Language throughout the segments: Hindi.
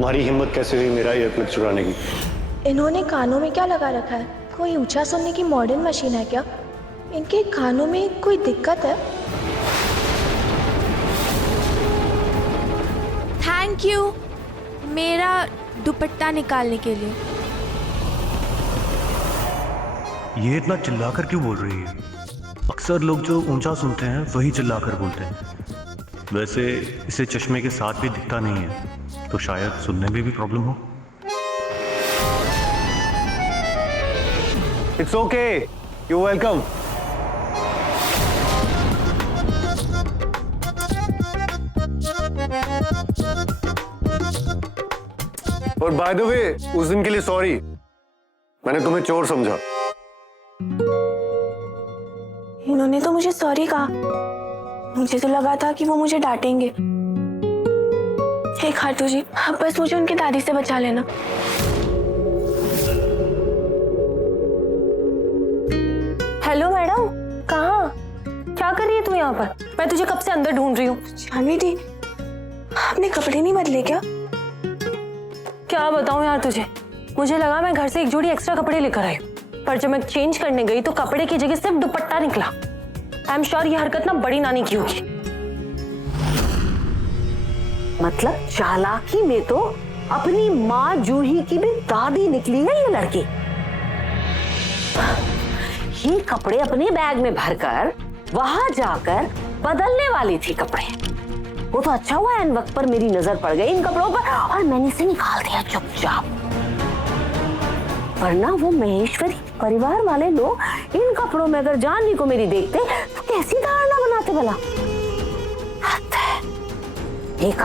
तुम्हारी हिम्मत कैसे हुई मेरा ईयर प्लग चुराने की? इन्होंने कानों में क्या लगा रखा है? कोई ऊंचा सुनने की मॉडर्न मशीन है क्या? इनके कानों में कोई दिक्कत है? थैंक यू मेरा दुपट्टा निकालने के लिए। ये इतना चिल्लाकर क्यों बोल रही है? अक्सर लोग जो ऊंचा सुनते हैं वही चिल्लाकर बोलते हैं। वैसे इसे चश्मे के साथ भी दिखता नहीं है, तो शायद सुनने में भी प्रॉब्लम हो। It's okay, you welcome. और बाय द वे, उस दिन के लिए सॉरी, मैंने तुम्हें चोर समझा। इन्होंने तो मुझे सॉरी कहा, मुझे तो लगा था कि वो मुझे डांटेंगे। हे खाटू जी, अब बस मुझे उनकी दादी से बचा लेना। हेलो मैडम, कहाँ? क्या कर रही है तू यहाँ पर? मैं तुझे कब से अंदर ढूंढ रही हूँ। जानवी दी, आपने कपड़े नहीं बदले क्या? क्या बताऊँ यार तुझे, मुझे लगा मैं घर से एक जोड़ी एक्स्ट्रा कपड़े लेकर आई हूँ, पर जब मैं चेंज करने गई तो कपड़े की जगह सिर्फ दुपट्टा निकला। आई एम श्योर ये हरकत ना बड़ी नानी की होगी। मतलब चालाकी में तो अपनी माँ जूही की भी दादी निकली है ये लड़की। ये कपड़े अपने बैग में भरकर वहां जाकर बदलने वाली थी कपड़े। वो तो अच्छा हुआ एन वक्त पर मेरी नजर पड़ गई इन कपड़ों पर और मैंने इसे निकाल दिया चुपचाप। वरना वो महेश्वरी परिवार वाले लोग इन कपड़ों में अगर जानवी को मेरी देखते तो कैसी धारणा बनाते भला। एक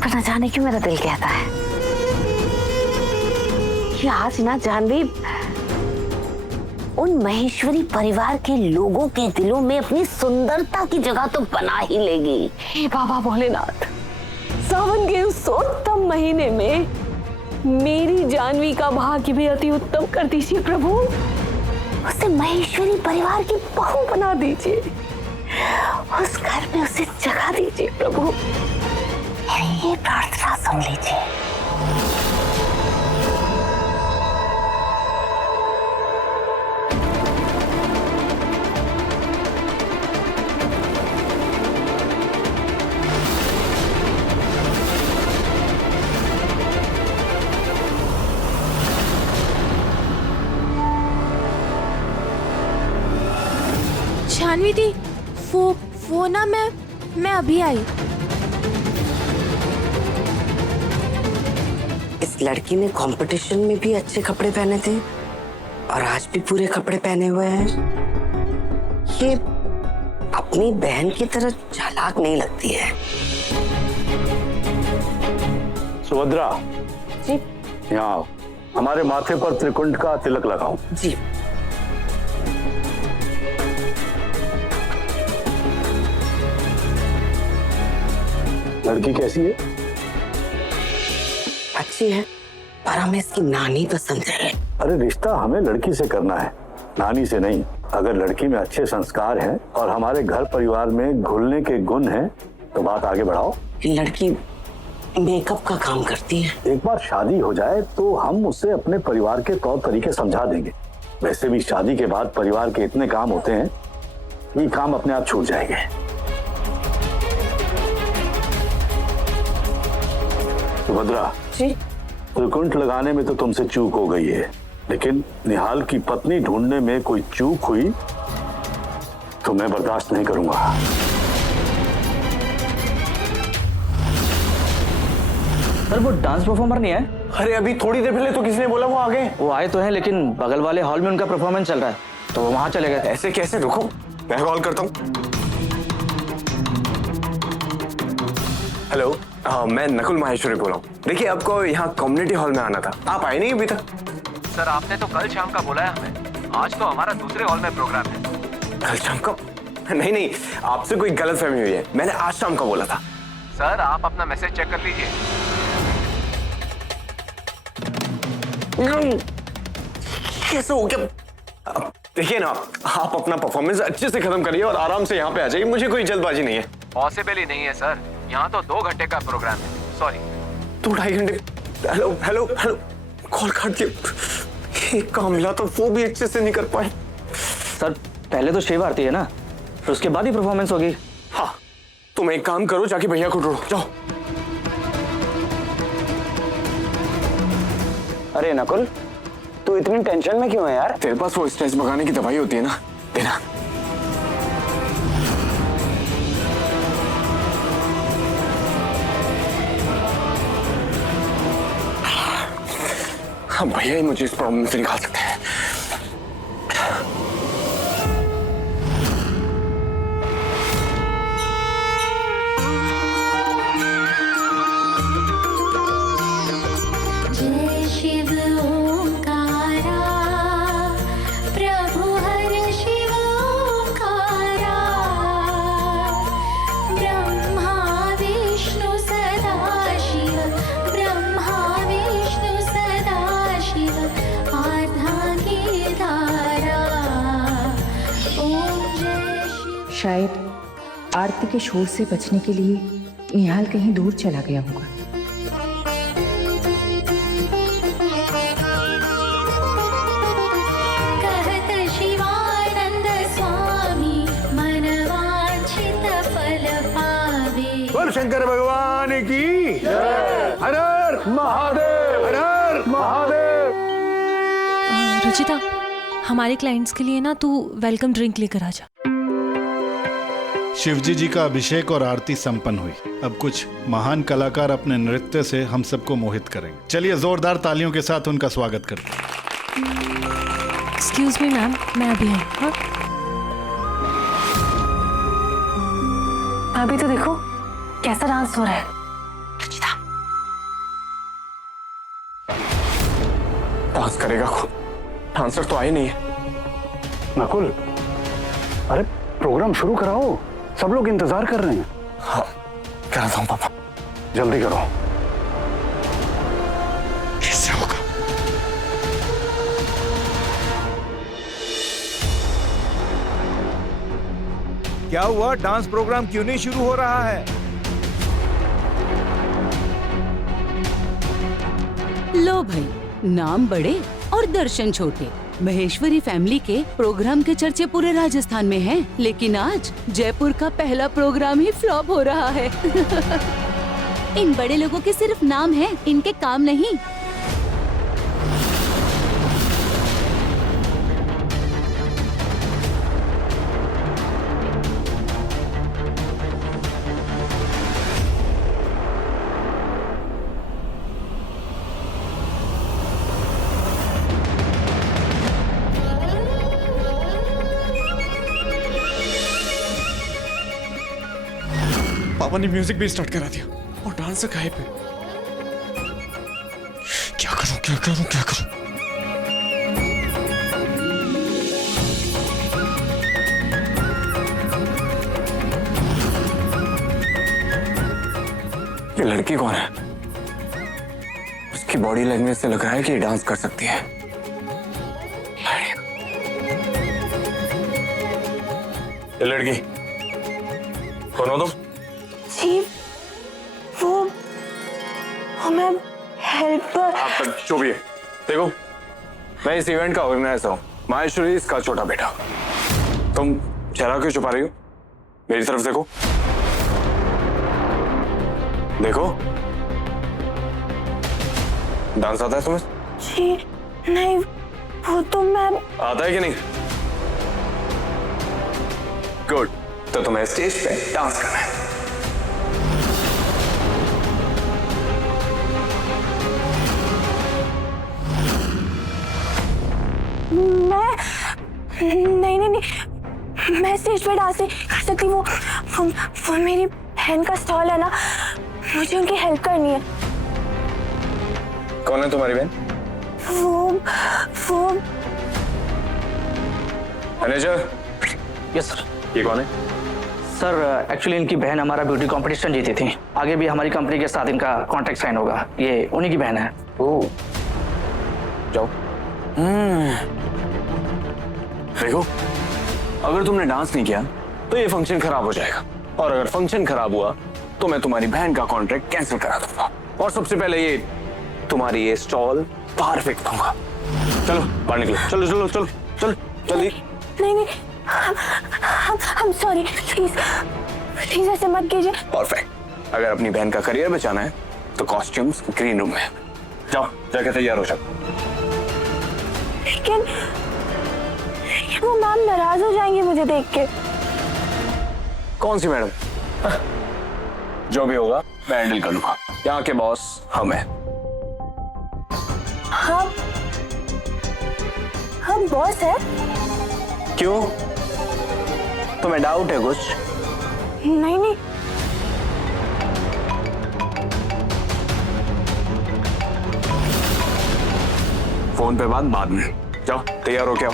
पर न जाने क्यों मेरा दिल कहता है कि आज ना जानवी उन महेश्वरी परिवार के लोगों के दिलों में अपनी सुंदरता की जगह तो बना ही लेगी। हे बाबा भोलेनाथ, सावन के उस उत्तम महीने में मेरी जानवी का भाग्य भी अति उत्तम कर दीजिए प्रभु। उसे महेश्वरी परिवार की बहू बना दीजिए, उस घर में उसे जगह दीजिए प्रभु। ये प्रार्थना सुन लीजिए। जानवी दी, वो ना मैं अभी आई। इस लड़की ने कंपटीशन में भी अच्छे कपड़े पहने थे और आज भी पूरे कपड़े पहने हुए हैं। ये अपनी बहन की तरह चालाक नहीं लगती है। सुभद्रा जी यहाँ आओ, हमारे माथे पर त्रिकुंड का तिलक लगाओ। जी लड़की कैसी है? अच्छी है, पर हमें इसकी नानी पसंद है। अरे रिश्ता हमें लड़की से करना है, नानी से नहीं। अगर लड़की में अच्छे संस्कार हैं और हमारे घर परिवार में घुलने के गुण हैं तो बात आगे बढ़ाओ। लड़की मेकअप का काम करती है। एक बार शादी हो जाए तो हम उसे अपने परिवार के तौर तरीके समझा देंगे। वैसे भी शादी के बाद परिवार के इतने काम होते हैं, ये काम अपने आप छूट जाएंगे। सुभद्रा जी त्रिकुंड लगाने में तो तुमसे चूक हो गई है, लेकिन निहाल की पत्नी ढूंढने में कोई चूक हुई तो मैं बर्दाश्त नहीं करूंगा। सर वो डांस परफॉर्मर नहीं है? अरे अभी थोड़ी देर पहले तो किसने बोला वो आ गए? वो आए तो हैं, लेकिन बगल वाले हॉल में उनका परफॉर्मेंस चल रहा है तो वो वहां चले गए। ऐसे कैसे? रुको मैं कॉल करता हूँ। हेलो, मैं नकुल माहेश्वरी बोल रहा हूँ। देखिए आपको यहाँ कम्युनिटी हॉल में आना था, आप आए नहीं अभी तक। सर आपने तो कल शाम का बोला है हमें, आज तो हमारा दूसरे हॉल में प्रोग्राम है। कल शाम का? नहीं, आपसे कोई गलतफहमी हुई है, मैंने आज शाम का बोला था। सर आप अपना मैसेज चेक कर लीजिए। कैसे हो गया? देखिए ना, आप अपना परफॉर्मेंस अच्छे से खत्म करिए और आराम से यहाँ पे आ जाइए, मुझे कोई जल्दबाजी नहीं है। पॉसिबल ही नहीं है सर, यहाँ तो 2 घंटे का प्रोग्राम है। सॉरी। 2-2.5 घंटे। हेलो हेलो हेलो, कॉल काट के एक काम मिला तो वो भी अच्छे से नहीं कर पाए। सर पहले तो शिव आरती है ना, फिर उसके बाद ही परफॉर्मेंस होगी। हाँ, तुम एक काम करो, जाके भैया को ढूंढो, जाओ। अरे नकुल, तू इतनी टेंशन में क्यों है यार? तेरे पास वो स्ट्रेस भगाने की दवाई होती है ना, देना। हाँ, भैया ही मुझे इस प्रॉब्लम से निकाल सकते हैं। जय शिव ओंकारा, प्रभु हर शिव ओंकारा, ब्रह्मा विष्णु सदा शिव, ब्रह्मा विष्णु सदा शिव, अर्धांगिधारा, ओम जय शिव। शायद आरती के शोर से बचने के लिए निहाल कहीं दूर चला गया होगा। कहत शिवानंद स्वामी, मनवांछित फल पावे। बोल शंकर भगवान की हर हर महादेव, हर हर महादेव। रुचिता, हमारे क्लाइंट्स के लिए ना तू वेलकम ड्रिंक लेकर आ जा। शिवजी जी का अभिषेक और आरती संपन्न हुई। अब कुछ महान कलाकार अपने नृत्य से हम सबको मोहित करेंगे। चलिए जोरदार तालियों के साथ उनका स्वागत करते हैं। एक्सक्यूज मी मैम, मैं अभी आई। हाँ, अभी तो देखो कैसा डांस हो रहा है। रुचिता, डांस करेगा खुद, डांसर तो आई नहीं है। नकुल, अरे प्रोग्राम शुरू कराओ, सब लोग इंतजार कर रहे हैं। हाँ, कराता हूँ पापा। जल्दी करो। कैसे होगा? क्या हुआ, डांस प्रोग्राम क्यों नहीं शुरू हो रहा है? लो भाई, नाम बड़े और दर्शन छोटे। महेश्वरी फैमिली के प्रोग्राम के चर्चे पूरे राजस्थान में हैं, लेकिन आज जयपुर का पहला प्रोग्राम ही फ्लॉप हो रहा है। इन बड़े लोगों के सिर्फ नाम है, इनके काम नहीं। पापा ने म्यूजिक भी स्टार्ट करा दिया और डांस गायब है। क्या करूं, क्या करूं, क्या करूं? ये लड़की कौन है? उसकी बॉडी लैंग्वेज से लग रहा है कि ये डांस कर सकती है। ये लड़की कौन हो तुम? जी, वो हमें हेल्पर। आप जो भी है, देखो मैं इस इवेंट का ऑर्गेनाइजर हूँ, माहेश्वरी इसका छोटा बेटा। तुम चेहरा क्यों छुपा रही हो? मेरी तरफ देखो, देखो। डांस आता है तुम्हें? जी नहीं, वो तो मैं। आता है कि नहीं? गुड, तो तुम्हें स्टेज पे डांस करना है। नहीं नहीं नहीं, मैं स्टेज पे डांस नहीं कर सकती। वो मेरी बहन का स्टॉल है ना, मुझे उनकी हेल्प करनी है। कौन है तुम्हारी बहन? वो मैनेजर। Yes sir. ये कौन है? सर एक्चुअली इनकी बहन हमारा ब्यूटी कंपटीशन जीती थी, आगे भी हमारी कंपनी के साथ इनका कॉन्ट्रैक्ट साइन होगा। ये उन्हीं की बहन है। ओह, जाओ। देखो, अगर तुमने डांस नहीं किया तो ये फंक्शन खराब हो जाएगा, और अगर फंक्शन खराब हुआ तो मैं तुम्हारी बहन का कॉन्ट्रैक्ट कैंसिल करा दूंगा और सबसे पहले ये तुम्हारी ये स्टॉल बाहर फेंक दूंगा। चलो बाहर निकलो, चलो चलो चलो चलो जल्दी। नहीं I'm sorry, प्लीज ऐसे मत कीजिए। परफेक्ट। अगर अपनी बहन का करियर बचाना है तो कॉस्ट्यूम्स ग्रीन रूम में। जाओ जाके तैयार हो जाओ। लेकिन वो मैम नाराज हो जाएंगी मुझे देख के। कौन सी मैडम? जो भी होगा मैं हैंडल कर लूंगा। यहाँ के बॉस हम हैं। हम बॉस है? क्यों? तुम्हें डाउट है कुछ? नहीं फोन पे बात बाद में। जाओ तैयार हो क्या?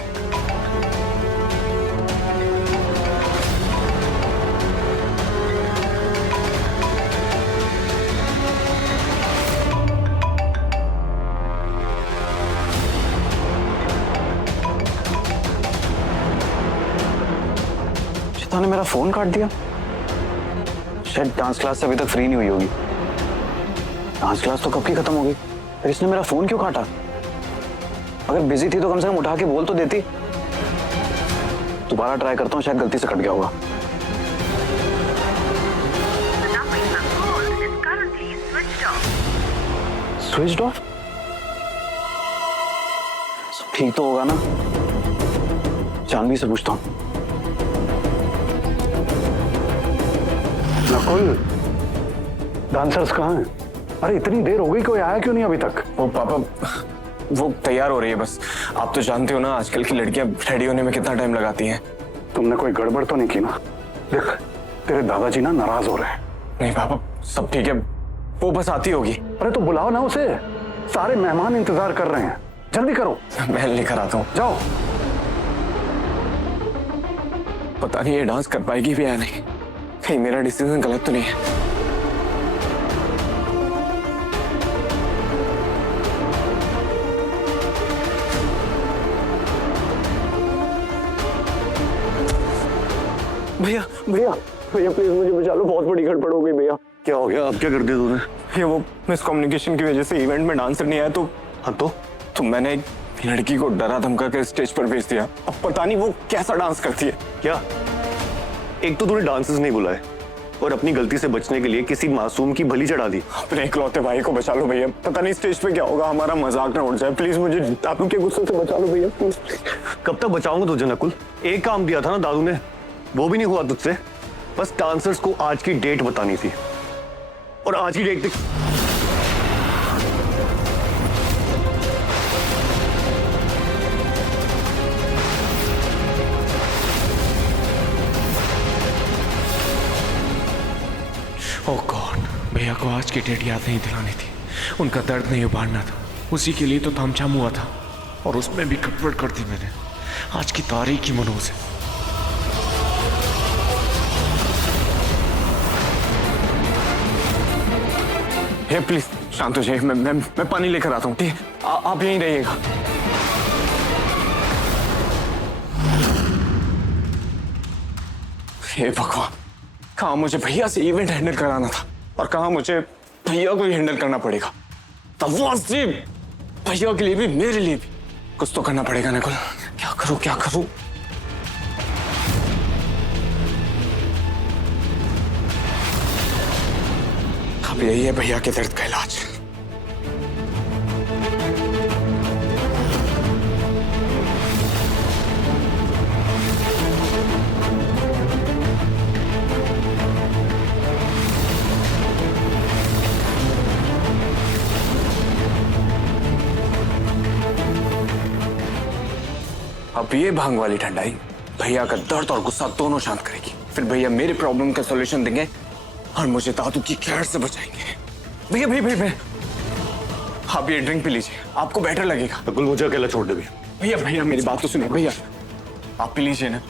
चिता ने मेरा फोन काट दिया। शायद डांस क्लास से अभी तक फ्री नहीं हुई होगी। डांस क्लास तो कब की खत्म हो गई, फिर इसने मेरा फोन क्यों काटा? अगर बिजी थी तो कम से कम उठा के बोल तो देती। दोबारा ट्राई करता हूँ, शायद गलती से कट गया होगा। Switch off? सब ठीक तो होगा ना? जानवी से पूछता हूँ। नकुल, डांसर्स कहाँ हैं? अरे इतनी देर हो गई, कोई आया क्यों नहीं अभी तक? वो पापा वो तैयार हो रही है बस। आप तो जानते हो ना आजकल की लड़कियां रेडी होने में कितना टाइम लगाती हैं। तुमने कोई गड़बड़ तो नहीं की ना? देख तेरे दादाजी ना नाराज हो रहे हैं। नहीं पापा सब ठीक है, वो बस आती होगी। अरे तो बुलाओ ना उसे, सारे मेहमान इंतजार कर रहे हैं, जल्दी करो। मैं लेकर आता हूँ। जाओ। पता नहीं ये डांस कर पाएगी भी या नहीं, कहीं मेरा डिसीजन गलत तो नहीं है। भैया भैया भैया प्लीज मुझे बचा लो, बहुत बड़ी गड़बड़ हो गई भैया। क्या हो गया? अब क्या कर दिया तूने? ये वो मिसकम्युनिकेशन की वजह से इवेंट में डांसर नहीं आया तो। हाँ तो मैंने एक लड़की को डरा धमका कर स्टेज पर भेज दिया। अब पता नहीं वो कैसा डांस करती है। क्या? एक तो तूने डांसर्स नहीं बुलाए और अपनी गलती से बचने के लिए किसी मासूम की बलि चढ़ा दी। अपने इकलौते भाई को बचा लो भैया, पता नहीं स्टेज पे क्या होगा, हमारा मजाक ना उड़ जाए। प्लीज मुझे दादू के गुस्से से बचा लो भैया प्लीज। कब तक बचाऊंगा तुझे नकुल? एक काम दिया था ना दादू ने, वो भी नहीं हुआ तुझसे। बस डांसर्स को आज की डेट बतानी थी और आज की डेट ओह गॉड, भैया को आज की डेट याद नहीं दिलानी थी, उनका दर्द नहीं उबारना था। उसी के लिए तो तामझाम हुआ था और उसमें भी गड़बड़ कर दी मैंने। आज की तारीख ही मनहूस है। हे प्लीज शांत हो जाइए, मैं पानी लेकर आता हूँ। ठीक है आप यहीं रहिएगा। हे भगवान, कहाँ मुझे भैया से इवेंट हैंडल कराना था और कहाँ मुझे भैया को ही हैंडल करना पड़ेगा। तब भैया के लिए भी मेरे लिए भी कुछ तो करना पड़ेगा नकुल। क्या करूं क्या करूं? अब यही है भैया के दर्द का इलाज। अब ये भांग वाली ठंडाई भैया का दर्द और गुस्सा दोनों शांत करेगी। फिर भैया मेरे प्रॉब्लम का सॉल्यूशन देंगे और मुझे दादू की कैर से बचाएंगे। भैया भैया भैया आप ये ड्रिंक पी लीजिए, आपको बेटर लगेगा। नकुल मुझे अकेला छोड़ दे भैया। भैया मेरी बात तो सुनिए भैया, आप पी लीजिए ना,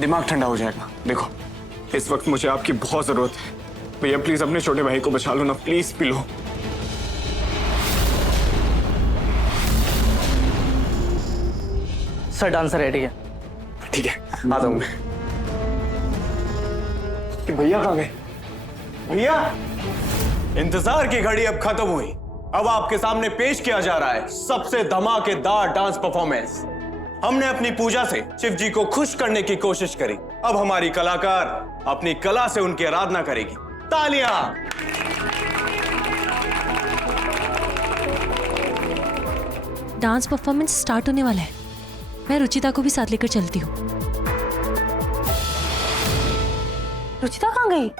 दिमाग ठंडा हो जाएगा। देखो इस वक्त मुझे आपकी बहुत जरूरत है भैया, प्लीज अपने छोटे भाई को बचा लो ना, please P low. Sir dancer ready है। ठीक है आता हूँ मैं। भैया कहाँ गए? भैया, इंतजार की घड़ी अब खत्म हुई। अब आपके सामने पेश किया जा रहा है सबसे धमाकेदार डांस परफॉर्मेंस। हमने अपनी पूजा से शिव जी को खुश करने की कोशिश करी। अब हमारी कलाकार अपनी कला से उनकी आराधना करेगी। तालियां। डांस परफॉर्मेंस स्टार्ट होने वाला है। मैं रुचिता को भी साथ लेकर चलती हूँ। रुचिता कहाँ गई?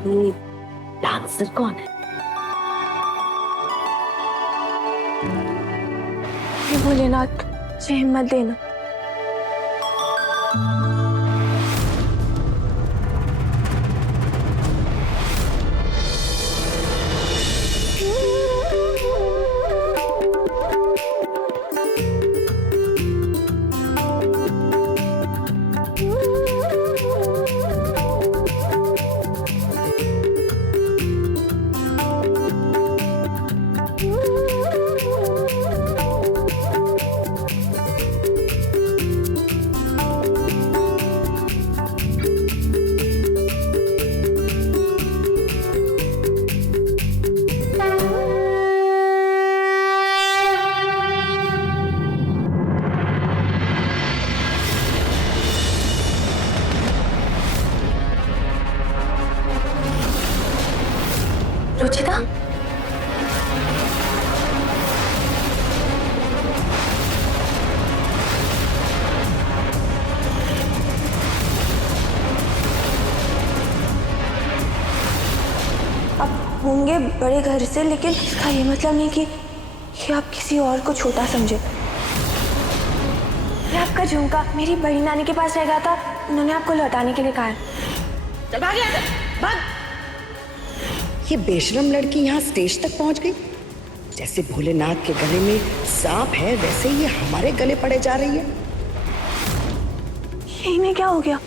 ये डांसर कौन है? हे भोलेनाथ, मुझे हिम्मत देना। रुचिता, आप होंगे बड़े घर से, लेकिन इसका ये मतलब नहीं कि आप किसी और को छोटा समझे। ये आपका झुमका मेरी बड़ी नानी के पास रह गया था, उन्होंने आपको लौटाने के लिए कहा है। चल भाग यहाँ से, भाग। ये बेशरम लड़की यहाँ स्टेज तक पहुँच गई। जैसे भोलेनाथ के गले में सांप है, वैसे ये हमारे गले पड़े जा रही है। ये इन्हें क्या हो गया?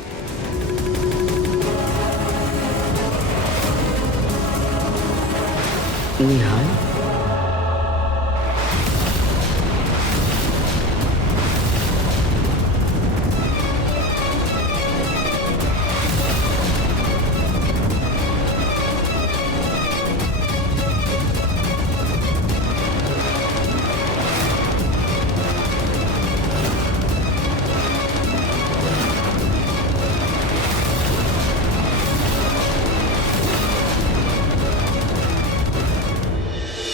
निहाल,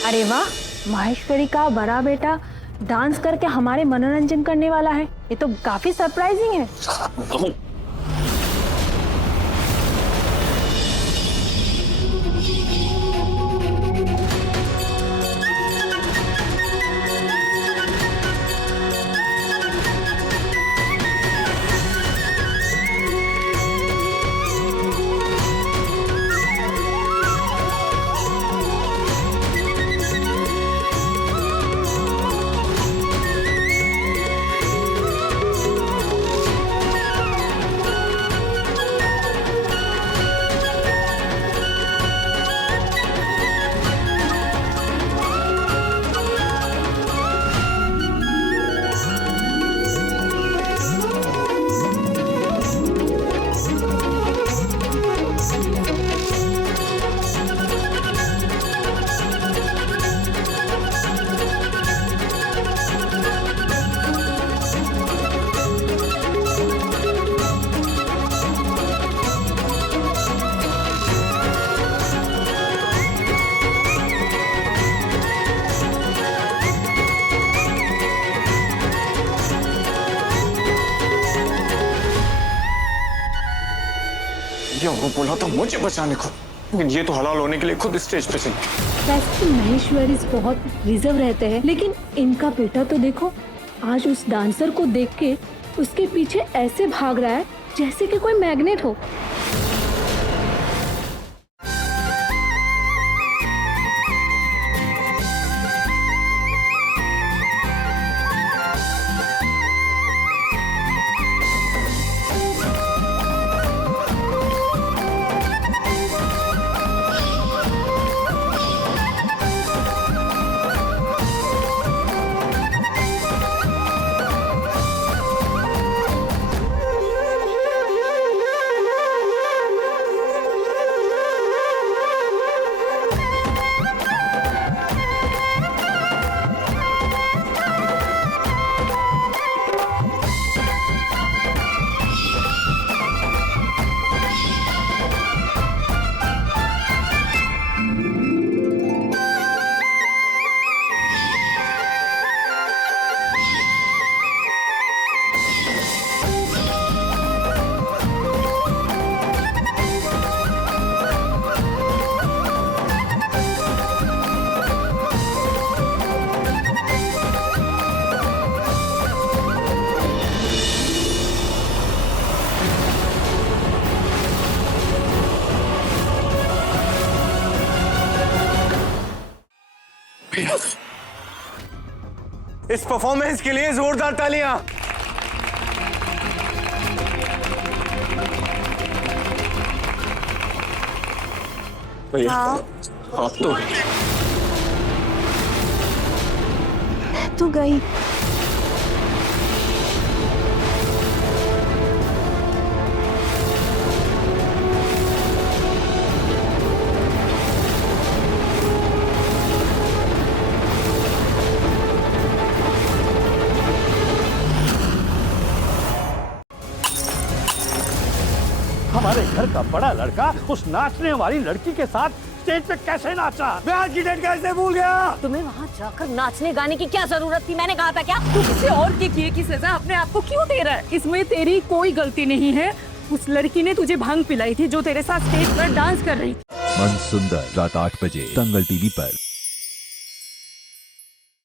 अरे वाह, माहेश्वरी का बड़ा बेटा डांस करके हमारे मनोरंजन करने वाला है। ये तो काफी सरप्राइजिंग है। वो बोला था मुझे बचाने को, लेकिन ये तो हलाल होने के लिए खुद स्टेज पे चली। वैसे तो महेश्वरी बहुत रिजर्व रहते हैं, लेकिन इनका बेटा तो देखो, आज उस डांसर को देख के उसके पीछे ऐसे भाग रहा है जैसे कि कोई मैग्नेट हो। इस परफॉर्मेंस के लिए जोरदार तालियां। भैया आप तू गई। हमारे घर का बड़ा लड़का उस नाचने वाली लड़की के साथ स्टेज पे कैसे नाचा? मैं आज की डेट कैसे भूल गया? तुम्हें वहाँ जाकर नाचने गाने की क्या जरूरत थी? मैंने कहा था क्या? तू किसी और के किए की सजा अपने आप को क्यों दे रहा है? इसमें तेरी कोई गलती नहीं है। उस लड़की ने तुझे भांग पिलाई थी जो तेरे साथ स्टेज पर डांस कर रही थी। मन सुंदर रात 8 बजे दंगल टीवी पर।